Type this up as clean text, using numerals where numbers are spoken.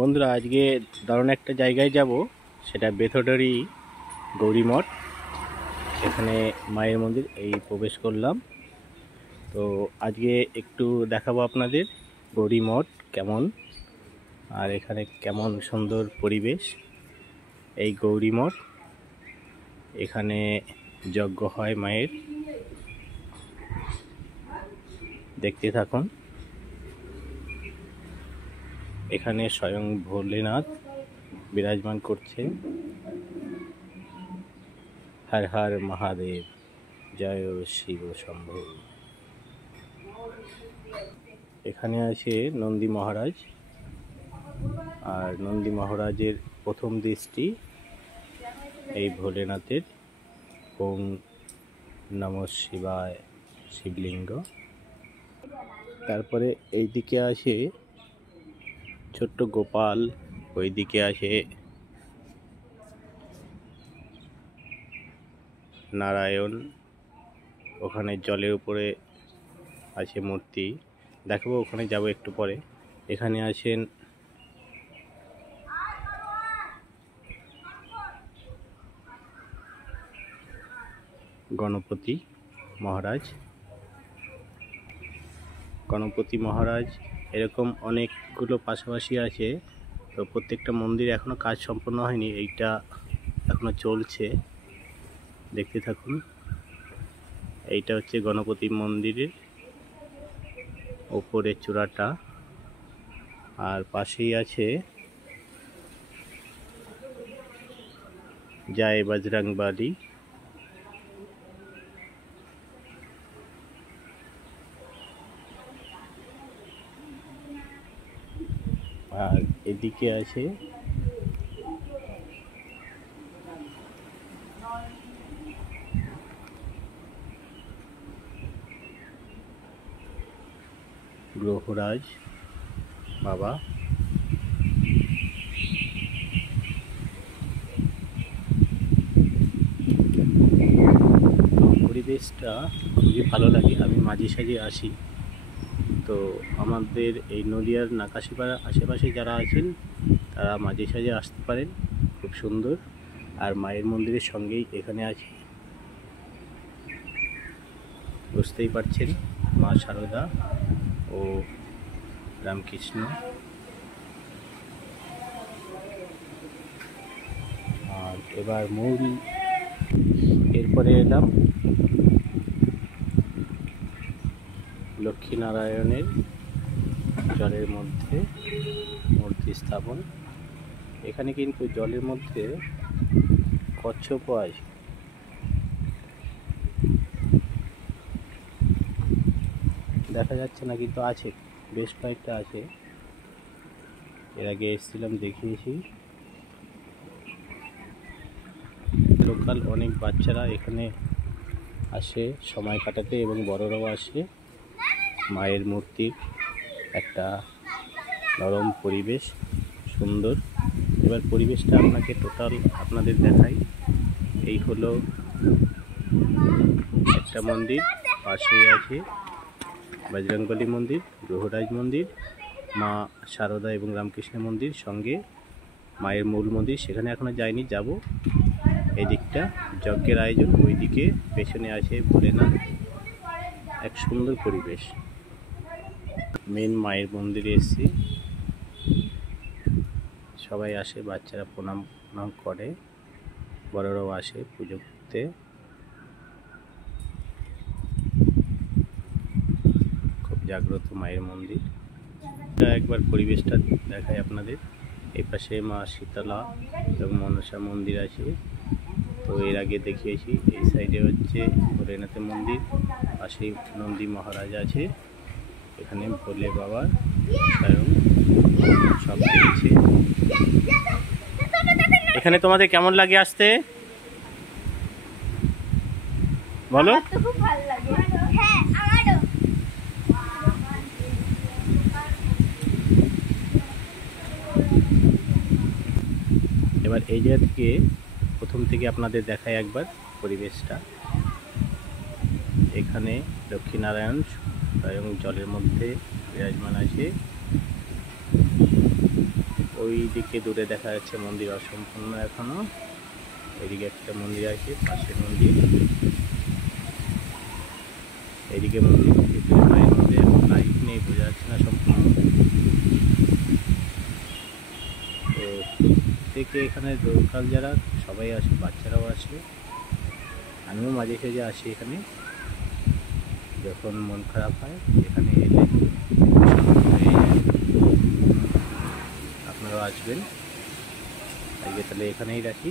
বন্ধুরা, আজকে দারুণ একটা জায়গায় যাব, সেটা বেথডারি গৌরী মঠ। এখানে মায়ের মন্দির, এই প্রবেশ করলাম। তো আজকে একটু দেখাবো আপনাদের গৌরী মঠ কেমন, আর এখানে কেমন সুন্দর পরিবেশ। এই গৌরী মঠ, এখানে যজ্ঞ হয় মায়ের, দেখতে থাকুন। এখানে স্বয়ং ভোলেনাথ বিরাজমান করছেন। হর হর মহাদেব, জয় শিব শম্ভু। এখানে আছে নন্দী মহারাজ, আর নন্দী মহারাজের প্রথম দৃষ্টি এই ভোলেনাথের। ওম নমঃ শিবায় শিবলিঙ্গ। তারপরে এই দিকে আছে ছোট্ট গোপাল, ওই দিকে আছে নারায়ণ, ওখানে জলের উপরে আছে মূর্তি, দেখাবো, ওখানে যাব একটু পরে। এখানে আছেন গণপতি মহারাজ। গণপতি মহারাজ এরকম অনেকগুলো পাশাপাশি আছে। তো প্রত্যেকটা মন্দির এখনো কাজ সম্পন্ন হয়নি, এইটা এখনো চলছে, দেখতে থাকুন। এইটা হচ্ছে গণপতি মন্দিরের ওপরের চূড়াটা, আর পাশেই আছে জয় বজরংবলী। আর এদিকে আছে গ্রহরাজ বাবা। তো পরিবেশটা খুবই ভালো লাগে, আমি মাঝে সাঝে আসি। তো আমাদের এই নদিয়ার নাকাশিপাড়া আশেপাশে যারা আছেন তারা মাঝে সাঝে আসতে পারেন, খুব সুন্দর। আর মায়ের মন্দিরের সঙ্গেই এখানে আছে, বুঝতেই পারছেন, মা শারদা ও রামকৃষ্ণ। আর এবার মূল, এরপরে এলাম লক্ষ্মীনারায়ণের জলের মধ্যে মূর্তি স্থাপন। এখানে কিন্তু জলের মধ্যে কচ্ছপও আছে। দেখা যাচ্ছে না, কিন্তু আছে, বেশ কয়েকটা আছে। এর আগে এসেছিলাম, দেখিয়েছি। লোকাল অনেক বাচ্চারা এখানে আসে সময় কাটাতে, এবং বড়রাও আসে। মায়ের মূর্তির একটা নরম পরিবেশ, সুন্দর। এবার পরিবেশটা আপনাকে টোটাল আপনাদের দেখাই। এই হলো একটা মন্দির, পাশেই আছে বজরংবলী মন্দির, গ্রহরাজ মন্দির, মা শারদা এবং রামকৃষ্ণ মন্দির, সঙ্গে মায়ের মূল মন্দির। সেখানে এখনো যাইনি, যাব। এই দিকটা যজ্ঞের আয়োজন, ওই দিকে পেছনে আছে ভোলেনাথ। এক সুন্দর পরিবেশ। মেন মায়ের মন্দিরে এসেছি, সবাই আসে, বাচ্চারা প্রণাম করে, বড়রাও আসে পুজো করতে। খুব জাগ্রত মায়ের মন্দির। একবার পরিবেশটা দেখাই আপনাদের। এই পাশে মা শীতলা এবং মনসা মন্দির আছে, তো এর আগে দেখিয়েছি। এই সাইডে হচ্ছে ভোলেনাথের মন্দির, পাশে নন্দী মহারাজ আছে, এখানে ভোলে বাবার স্বয়ং সব রয়েছে। এখানে তোমাদের কেমন লাগে আসতে, বলো? খুব ভালো লাগে। হ্যাঁ, আমারও। এবার এই জায়গা থেকে প্রথম থেকে আপনাদের দেখায় একবার পরিবেশটা। এখানে লক্ষ্মীনারায়ণ স্বয়ং জলের মধ্যে বিরাজমান আছে। ওই দিকে দূরে দেখা যাচ্ছে মন্দির অসম্পূর্ণ এখনো। এদিকে একটা মন্দির আছে, পাশে মন্দির, এদিকে মন্দির। এখানে মায়ের মধ্যে লাইট নেই, বোঝা যাচ্ছে না সম্পূর্ণ। তো প্রত্যেকে এখানে লোকাল যারা সবাই আসে, বাচ্চারাও আসে, আমিও মাঝে সাঝে আসি এখানে যখন মন খারাপ হয়। এখানে এলে শান্তি হয়ে যায়। আপনারাও আসবেন। আজকে তাহলে এখানেই রাখি।